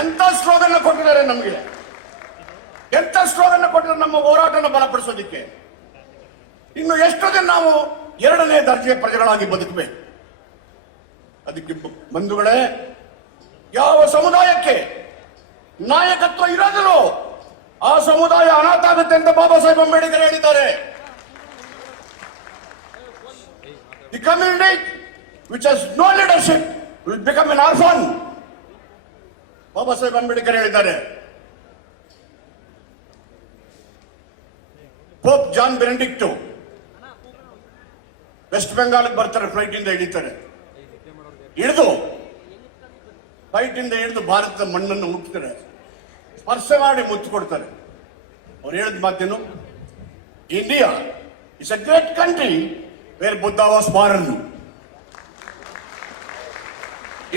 ಎಂತ ಸ್ಲೋಗನ್ ಕೊಟ್ಟಿದ್ದಾರೆ ನಮಗೆ, ಎಂತ ಸ್ಲೋಗನ್ ಕೊಟ್ಟಿದ್ದಾರೆ ನಮ್ಮ ಹೋರಾಟನ ಬಲಪಡಿಸೋದಿಕ್ಕೆ. ಇನ್ನು ಎಷ್ಟು ದಿನ ನಾವು ಎರಡನೇ ದರ್ಜೆಯ ಪ್ರಜೆಗಳಾಗಿ ಬದುಕಬೇಕು? ಅದಕ್ಕೆ ಬಂಧುಗಳೇ, ಯಾವ ಸಮುದಾಯಕ್ಕೆ ನಾಯಕತ್ವ ಇರೋದಿಲ್ಲೋ ಆ ಸಮುದಾಯ ಅನಾಥ ಆಗುತ್ತೆ ಅಂತ ಬಾಬಾ ಸಾಹೇಬ್ ಅಂಬೇಡ್ಕರ್ ಹೇಳಿದ್ದಾರೆ. The community which has no leadership will become an orphan. Baba Saheb Ambedkar ಹೇಳಿದ್ದಾರೆ. ಪೋಪ್ ಜಾನ್ ಬೆನೆಡಿಕ್ಟು ವೆಸ್ಟ್ ಬೆಂಗಾಲ್ಗೆ ಬರ್ತಾರೆ, ಫ್ಲೈಟ್ ಇಂದ ಇಳಿತಾರೆ. ಫ್ಲೈಟ್ ಇಂದ ಇಳಿದು ಭಾರತದ ಮಣ್ಣನ್ನು ಮುಟ್ತಾರೆ, ಸ್ಪರ್ಶ ಮಾಡಿ ಮುತ್ತು ಕೊಡ್ತಾರೆ. ಅವ್ರು ಹೇಳಿದ ಮಾತೇನು? India is a great country where Buddha was born.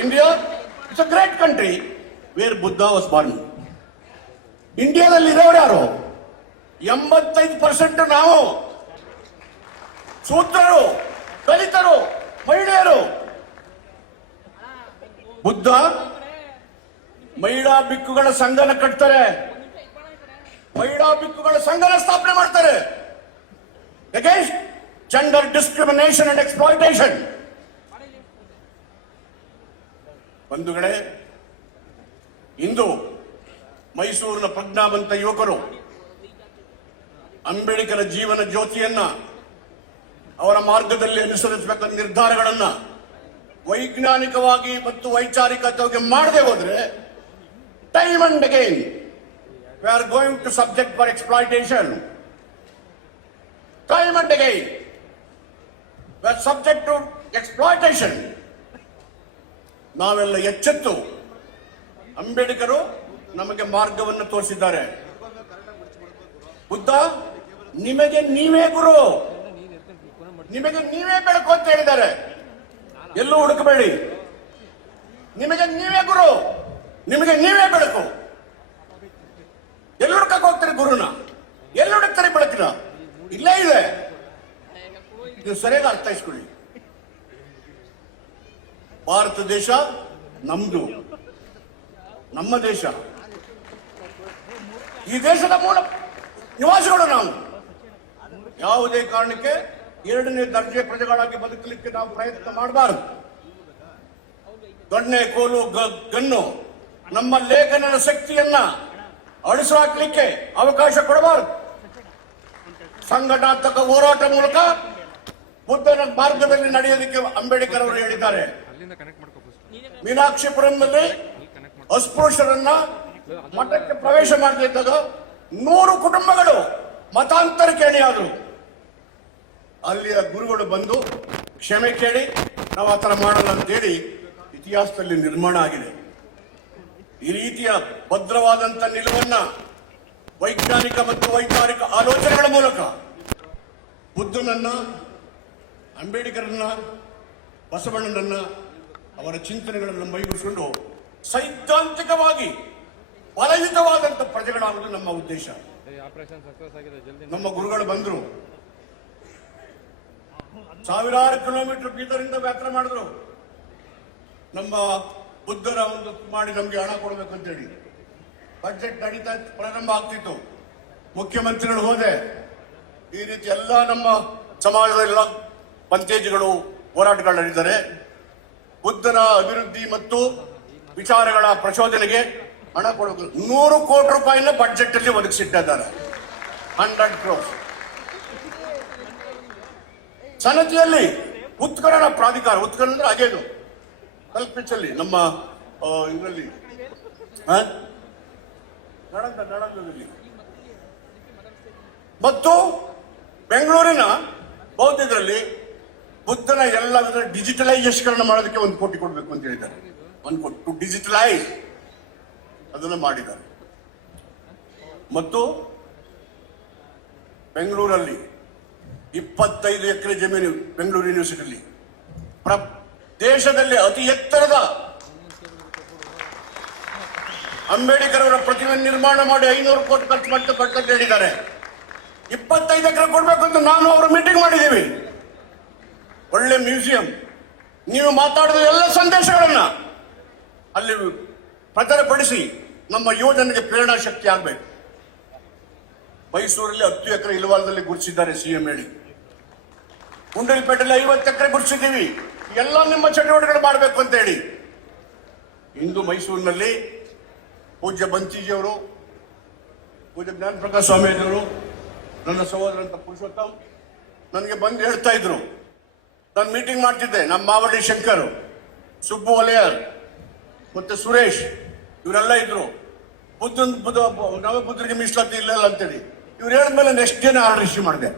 India is a great country where Buddha was born. ಇಂಡಿಯಾದಲ್ಲಿ ಇರೋರು ಯಾರು? 85% ನಾವು ಶೂದ್ರರು, ದಲಿತರು, ಮಹಿಳೆಯರು. ಬುದ್ಧ ಮಹಿಳಾ ಬಿಕ್ಕುಗಳ ಸಂಘನ ಕಟ್ತಾರೆ, ಮಹಿಳಾ ಬಿಕ್ಕುಗಳ ಸಂಘನ ಸ್ಥಾಪನೆ ಮಾಡ್ತಾರೆ. Against gender discrimination and exploitation. ಬಂಧುಗಳೇ, ಇಂದು ಮೈಸೂರಿನ ಪ್ರಜ್ಞಾವಂತ ಯುವಕರು ಅಂಬೇಡ್ಕರ್ ಜೀವನ ಜ್ಯೋತಿಯನ್ನ, ಅವರ ಮಾರ್ಗದಲ್ಲಿ ಅನುಸರಿಸಬೇಕಾದ ನಿರ್ಧಾರಗಳನ್ನ ವೈಜ್ಞಾನಿಕವಾಗಿ ಮತ್ತು ವೈಚಾರಿಕತೆಗೆ ಮಾಡದೆ ಹೋದ್ರೆ time and again we are going to subject for exploitation. Time and again we are subject to exploitation. ನಾವೆಲ್ಲ ಎಚ್ಚೆತ್ತು ಅಂಬೇಡ್ಕರ್ ನಮಗೆ ಮಾರ್ಗವನ್ನು ತೋರಿಸಿದ್ದಾರೆ. ಬುದ್ಧ ನಿಮಗೆ ನೀವೇ ಗುರು, ನಿಮಗೆ ನೀವೇ ಬೆಳಕು ಅಂತ ಹೇಳಿದ್ದಾರೆ. ಎಲ್ಲೂ ಹುಡುಕಬೇಡಿ, ನಿಮಗೆ ನೀವೇ ಗುರು, ನಿಮಗೆ ನೀವೇ ಬೆಳಕು. ಎಲ್ಲಿ ಹುಡುಕಕ್ಕೆ ಹೋಗ್ತಾರೆ ಗುರುನ? ಎಲ್ಲಿ ಹುಡುಕ್ತಾರೆ ಬೆಳಕಿನ? ಇಲ್ಲೇ ಇದೆ. ಇದು ಸರಿಯಾಗಿ ಅರ್ಥೈಸ್ಕೊಳ್ಳಿ. ಭಾರತ ದೇಶ ನಮ್ದು, ನಮ್ಮ ದೇಶ. ಈ ದೇಶದ ಮೂಲ ನಿವಾಸಿಗಳು ನಾವು. ಯಾವುದೇ ಕಾರಣಕ್ಕೆ ಎರಡನೇ ದರ್ಜೆ ಪ್ರಜೆಗಳಾಗಿ ಬದುಕಲಿಕ್ಕೆ ನಾವು ಪ್ರಯತ್ನ ಮಾಡಬಾರದು. ದೊಣ್ಣೆ, ಕೋಲು, ಗನ್ನು ನಮ್ಮ ಲೇಖನದ ಶಕ್ತಿಯನ್ನ ಅಳಿಸಿ ಹಾಕಲಿಕ್ಕೆ ಅವಕಾಶ ಕೊಡಬಾರದು. ಸಂಘಟನಾತ್ಮಕ ಹೋರಾಟ ಮೂಲಕ ಬುದ್ಧನ ಮಾರ್ಗದಲ್ಲಿ ನಡೆಯೋದಕ್ಕೆ ಅಂಬೇಡ್ಕರ್ ಅವರು ಹೇಳಿದ್ದಾರೆ. ಮೀನಾಕ್ಷಿಪುರಂನಲ್ಲಿ ಅಸ್ಪೃಶ್ಯರನ್ನ ಮಠಕ್ಕೆ ಪ್ರವೇಶ ಮಾಡದಿದ್ದಾಗ 100 ಕುಟುಂಬಗಳು ಮತಾಂತರಕ್ಕೆ ಎಣೆಯಾದರು. ಅಲ್ಲಿಯ ಗುರುಗಳು ಬಂದು ಕ್ಷಮೆ ಕೇಳಿ ನಾವು ಆ ಥರ ಮಾಡಲ್ಲ ಅಂತೇಳಿ ಇತಿಹಾಸದಲ್ಲಿ ನಿರ್ಮಾಣ ಆಗಿದೆ. ಈ ರೀತಿಯ ಭದ್ರವಾದಂಥ ನಿಲುವನ್ನ ವೈಜ್ಞಾನಿಕ ಮತ್ತು ವೈಚಾರಿಕ ಆಲೋಚನೆಗಳ ಮೂಲಕ ಬುದ್ಧನನ್ನ, ಅಂಬೇಡ್ಕರ್ನ, ಬಸವಣ್ಣನನ್ನ, ಅವರ ಚಿಂತನೆಗಳನ್ನು ಮೈಗೂಡಿಸಿಕೊಂಡು ಸೈದ್ಧಾಂತಿಕವಾಗಿ ಬಲಯುತವಾದಂಥ ಪ್ರಜೆಗಳಾಗುವುದು ನಮ್ಮ ಉದ್ದೇಶ. ನಮ್ಮ ಗುರುಗಳು ಬಂದರು, ಸಾವಿರಾರು ಕಿಲೋಮೀಟರ್ ಬೀದರಿಂದ ವ್ಯಾಪಾರ ಮಾಡಿದ್ರು. ನಮ್ಮ ಬುದ್ಧರ ಒಂದು ಮಾಡಿ ನಮ್ಗೆ ಹಣ ಕೊಡಬೇಕು ಅಂತೇಳಿ ಬಜೆಟ್ ನಡೀತಾ ಪ್ರಾರಂಭ ಆಗ್ತಿತ್ತು. ಮುಖ್ಯಮಂತ್ರಿಗಳು ಹೋದೆ. ಈ ರೀತಿ ಎಲ್ಲ ನಮ್ಮ ಸಮಾಜದ ಎಲ್ಲ ಪಂಚೇಜ್ಗಳು ಹೋರಾಟಗಳು ನಡೆದಿದ್ದಾರೆ. ಬುದ್ಧನ ಅಭಿವೃದ್ಧಿ ಮತ್ತು ವಿಚಾರಗಳ ಪ್ರಚೋದನೆಗೆ ಹಣ ಕೊಡಬೇಕು. 100 ಕೋಟಿ ರೂಪಾಯಿನ ಬಜೆಟ್ ಅಲ್ಲಿ ಒದಗಿಸಿಟ್ಟಿದ್ದಾರೆ. 100 crores. ಸನತಿಯಲ್ಲಿ ಉತ್ಖನನ ಪ್ರಾಧಿಕಾರ, ಉತ್ಖನನ ಅಂದ್ರೆ ಅಗೇನು ಕಲ್ಪಿಸಲ್ಲಿ ನಮ್ಮ ಇದರಲ್ಲಿ ನಳಂದದಲ್ಲಿ ಮತ್ತು ಬೆಂಗಳೂರಿನ ಬೌದ್ಧದಲ್ಲಿ ಬುದ್ಧನ ಎಲ್ಲ ಡಿಜಿಟಲೈಸೇಷನ್ ಮಾಡೋದಕ್ಕೆ 1 ಕೋಟಿ ಕೊಡಬೇಕು ಅಂತ ಹೇಳಿದ್ದಾರೆ. 1 ಕೋಟಿ ಟು ಡಿಜಿಟಲೈಸ್ ಅದನ್ನು ಮಾಡಿದ್ದಾರೆ. ಮತ್ತು ಬೆಂಗಳೂರಲ್ಲಿ 25 ಎಕರೆ ಜಮೀನು ಬೆಂಗಳೂರು ಯೂನಿವರ್ಸಿಟಿಯಲ್ಲಿ ದೇಶದಲ್ಲಿ ಅತಿ ಎತ್ತರದ ಅಂಬೇಡ್ಕರ್ ಅವರ ಪ್ರತಿಮೆ ನಿರ್ಮಾಣ ಮಾಡಿ 500 ಕೋಟಿ ಖರ್ಚು ಮಾಡಿ ಕಟ್ಟಕ್ಕೆ ಹೇಳಿದ್ದಾರೆ. 25 ಎಕರೆ ಕೊಡಬೇಕು ಅಂತ ನಾನು ಅವರು ಮೀಟಿಂಗ್ ಮಾಡಿದ್ದೀವಿ. ಒಳ್ಳೆ ಮ್ಯೂಸಿಯಂ. ನೀವು ಮಾತಾಡಿದ ಎಲ್ಲ ಸಂದೇಶಗಳನ್ನ ಅಲ್ಲಿ ಪ್ರಚಾರಪಡಿಸಿ ನಮ್ಮ ಯುವಜನರಿಗೆ ಪ್ರೇರಣಾ ಶಕ್ತಿ ಆಗಬೇಕು. ಮೈಸೂರಲ್ಲಿ 10 ಎಕರೆ ಇಲ್ವಾಲದಲ್ಲಿ ಗುರುತಿಸಿದ್ದಾರೆ ಸಿಎಂ ಹೇಳಿ. ಗುಂಡಲಪೇಟೆಯಲ್ಲಿ 50 ಎಕರೆ ಗುರುತಿಸಿದ್ದೀವಿ. ಎಲ್ಲ ನಿಮ್ಮ ಚಟುವಟಿಕೆಗಳು ಮಾಡಬೇಕು ಅಂತ ಹೇಳಿ. ಇಂದು ಮೈಸೂರಿನಲ್ಲಿ ಪೂಜ್ಯ ಬಂತೀಜಿಯವರು, ಪೂಜ್ಯ ಜ್ಞಾನಪ್ರಕಾಶ್ ಸ್ವಾಮೀಜಿಯವರು, ನನ್ನ ಸಹೋದರಂತ ಪುರುಷೋತ್ತಮ್ ನನಗೆ ಬಂದು ಹೇಳ್ತಾ ಇದ್ರು. ನಾನು ಮೀಟಿಂಗ್ ಮಾಡ್ತಿದ್ದೆ. ನಮ್ಮ ಮಾವಡಿ ಶಂಕರ್, ಸುಬ್ಬು ವಲಯರ್ ಮತ್ತೆ ಸುರೇಶ್ ಇವರೆಲ್ಲ ಇದ್ರು. ನವಬುದ್ಧರಿಗೆ ಮೀಸಲಾತಿ ಇಲ್ಲ ಅಂತೇಳಿ ಇವ್ರು ಹೇಳಿದ್ಮೇಲೆ ನೆಕ್ಸ್ಟ್ ಡೇನೇ ಆರ್ಡರ್ ಇಶ್ಯೂ ಮಾಡಿದೆ.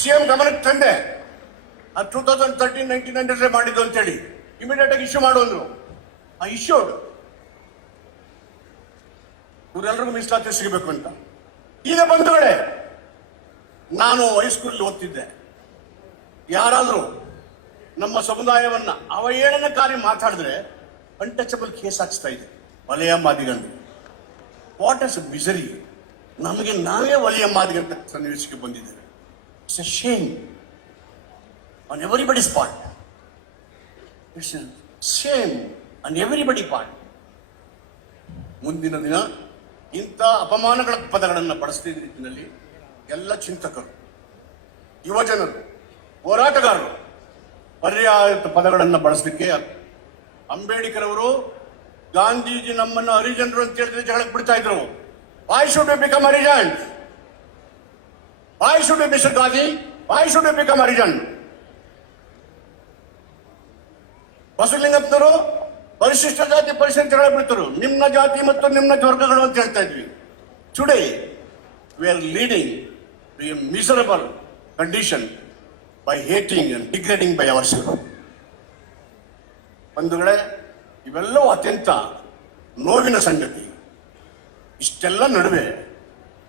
ಸಿಎಂ ಗಮನಕ್ಕೆ ತಂದೆ. 2013-19 ಮಾಡಿದ್ದು ಅಂತೇಳಿ ಇಮಿಡಿಯೇಟ್ ಆಗಿ ಇಶ್ಯೂ ಮಾಡುವಂದ್ರು. ಆ ಇಶ್ಯೂಡ್ ಇವರೆಲ್ಲರಿಗೂ ಮೀಸಲಾತಿ ಸಿಗಬೇಕು ಅಂತ. ಈಗ ಬಂಧುಗಳೇ, ನಾನು ಹೈಸ್ಕೂಲ್ ಓದ್ತಿದ್ದೆ. ಯಾರಾದರೂ ನಮ್ಮ ಸಮುದಾಯವನ್ನ ಅವಹೇಳನಕಾರಿ ಮಾತಾಡಿದ್ರೆ ಅನ್ಟಚಬಲ್ ಕೇಸ್ ಹಾಕ್ಸ್ತಾ ಇದೆ ವಲಯ ಮಾದಿಗಂಡು. What is misery. ನಮಗೆ ನಾವೇ ವಲಯ ಮಾದಿಗಂತ ಸನ್ನಿವೇಶಕ್ಕೆ ಬಂದಿದ್ದೇವೆ. It's a shame on everybody's part. It's a shame on everybody part. ಮುಂದಿನ ದಿನ ಇಂಥ ಅಪಮಾನಗಳ ಪದಗಳನ್ನು ಬಳಸ್ತಿದ್ದ ರೀತಿಯಲ್ಲಿ ಎಲ್ಲ ಚಿಂತಕರು, ಯುವಜನರು, ಹೋರಾಟಗಾರರು ಪರ್ಯಾಯ ಪದಗಳನ್ನು ಬಳಸಲಿಕ್ಕೆ ಅಂಬೇಡ್ಕರ್ ಅವರು ಗಾಂಧೀಜಿ ನಮ್ಮನ್ನು ಹರಿಜನರು ಅಂತ ಹೇಳಿದ್ರೆ ಜಗಳಕ್ಕೆ ಬಿಡ್ತಾ ಇದ್ರು. Why should we become Harijan? Why should we Mister Gandhi? Why should we become Harijan? ಬಸವಲಿಂಗಪ್ಪನವರು ಪರಿಶಿಷ್ಟ ಜಾತಿ ಪರಿಶಿಷ್ಟ ಬಿಡ್ತರು. ನಿಮ್ನ ಜಾತಿ ಮತ್ತು ನಿಮ್ನ ವರ್ಗಗಳು ಅಂತ ಹೇಳ್ತಾ ಇದ್ವಿ. Today we are leading to a miserable condition by hating and degrading by ourselves. ಬಂಧುಗಳೇ, ಇವೆಲ್ಲವೂ ಅತ್ಯಂತ ನೋವಿನ ಸಂಗತಿ. ಇಷ್ಟೆಲ್ಲ ನಡುವೆ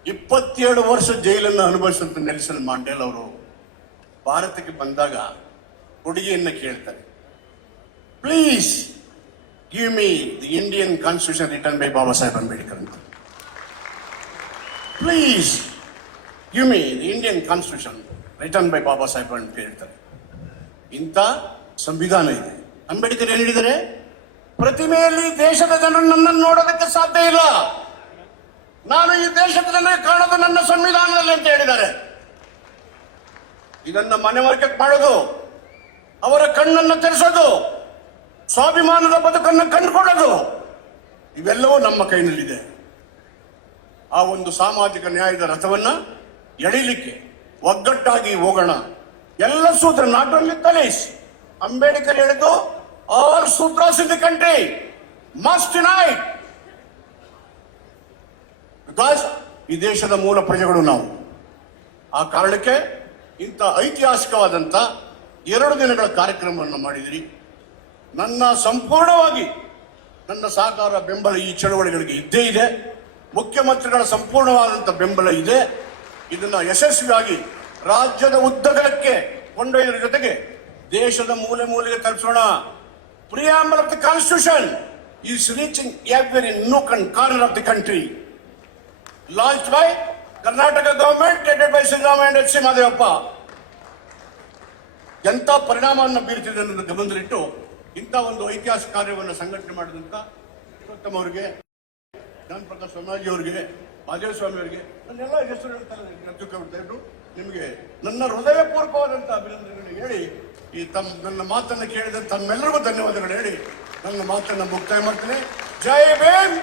27 ವರ್ಷ ಜೈಲನ್ನು ಅನುಭವಿಸಿದಂತ ನೆಲ್ಸನ್ ಮಂಡೇಲಾ ಅವರು ಭಾರತಕ್ಕೆ ಬಂದಾಗ ಕೊಡುಗೆಯನ್ನು ಕೇಳ್ತಾರೆ. Please give me the Indian constitution return by Baba Saheb Ambedkar ಅಂತ. Please give me the Indian constitution return by Baba Saheb ಅಂತ ಹೇಳ್ತಾರೆ. ಇಂಥ ಸಂವಿಧಾನ ಇದೆ. ಅಂಬೇಡ್ಕರ್ ಏನು ಹೇಳಿದ್ದಾರೆ? ಪ್ರತಿಮೆಯಲ್ಲಿ ದೇಶದ ಜನರು ನನ್ನನ್ನು ನೋಡೋದಕ್ಕೆ ಸಾಧ್ಯ ಇಲ್ಲ, ನಾನು ಈ ದೇಶದ ಜನ ಕಾಣೋದು ನನ್ನ ಸಂವಿಧಾನದಲ್ಲಿ ಅಂತ ಹೇಳಿದ್ದಾರೆ. ಇದನ್ನ ಮನವರಿಕೆ ಮಾಡೋದು, ಅವರ ಕಣ್ಣನ್ನು ತೆರೆಸೋದು, ಸ್ವಾಭಿಮಾನದ ಬದುಕನ್ನು ಕಂಡುಕೊಳ್ಳೋದು, ಇವೆಲ್ಲವೂ ನಮ್ಮ ಕೈನಲ್ಲಿದೆ. ಆ ಒಂದು ಸಾಮಾಜಿಕ ನ್ಯಾಯದ ರಥವನ್ನ ಎಳಿಲಿಕ್ಕೆ ಒಗ್ಗಟ್ಟಾಗಿ ಹೋಗೋಣ. ಎಲ್ಲ ಸೂತ್ರ, ನಾಟ್ ಓನ್ಲಿ ದಲಿತ್ಸ್. ಅಂಬೇಡ್ಕರ್ ಹೇಳಿದ್ದು all Shudras in the country must unite. Because ಈ ದೇಶದ ಮೂಲ ಪ್ರಜೆಗಳು ನಾವು. ಆ ಕಾರಣಕ್ಕೆ ಇಂಥ ಐತಿಹಾಸಿಕವಾದಂಥ 2 ದಿನಗಳ ಕಾರ್ಯಕ್ರಮವನ್ನು ಮಾಡಿದಿರಿ. ನನ್ನ ಸಂಪೂರ್ಣವಾಗಿ ನನ್ನ ಸಹಕಾರ, ಬೆಂಬಲ ಈ ಚಳವಳಿಗಳಿಗೆ ಇದ್ದೇ ಇದೆ. ಮುಖ್ಯಮಂತ್ರಿಗಳ ಸಂಪೂರ್ಣವಾದಂಥ ಬೆಂಬಲ ಇದೆ. ಇದನ್ನ ಯಶಸ್ವಿಯಾಗಿ ರಾಜ್ಯದ ಉದ್ದಗಲಕ್ಕೆ ಕೊಂಡೊಯ್ಯುವ ಜೊತೆಗೆ ದೇಶದ ಮೂಲೆ ಮೂಲೆಗೆ ತಲುಪಿಸೋಣ. Preamble of the constitution is reaching every nook and corner of the country. Launched by Karnataka government, headed by Siddharamaiah and H.C. Madhavappa. ಎಂಥ ಪರಿಣಾಮವನ್ನು ಬೀರ್ತಿದೆ ಅನ್ನೋದನ್ನು ಗಮನದಲ್ಲಿಟ್ಟು ಇಂಥ ಒಂದು ಐತಿಹಾಸಿಕ ಕಾರ್ಯವನ್ನು ಸಂಘಟನೆ ಮಾಡಿದಂಥ ಉತ್ತಮ ಅವರಿಗೆ, ಜ್ಞಾನಪ್ರಕಾಶ್ ಸ್ವಾಮೀಜಿ ಅವರಿಗೆ, ಮಾದೇವ ಸ್ವಾಮಿ ಅವರಿಗೆ, ನನ್ನೆಲ್ಲ ಹೆಸರು ಹೇಳ್ತಾರೆ. ನಿಮಗೆ ನನ್ನ ಹೃದಯಪೂರ್ವಕವಾದಂಥ ಅಭಿನಂದನೆಗಳು ಹೇಳಿ ಈ ನನ್ನ ಮಾತನ್ನು ಕೇಳಿದ ತಮ್ಮೆಲ್ಲರಿಗೂ ಧನ್ಯವಾದಗಳು ಹೇಳಿ ನನ್ನ ಮಾತನ್ನು ಮುಕ್ತಾಯ ಮಾಡ್ತೇನೆ. ಜೈ ಭೀಮ್.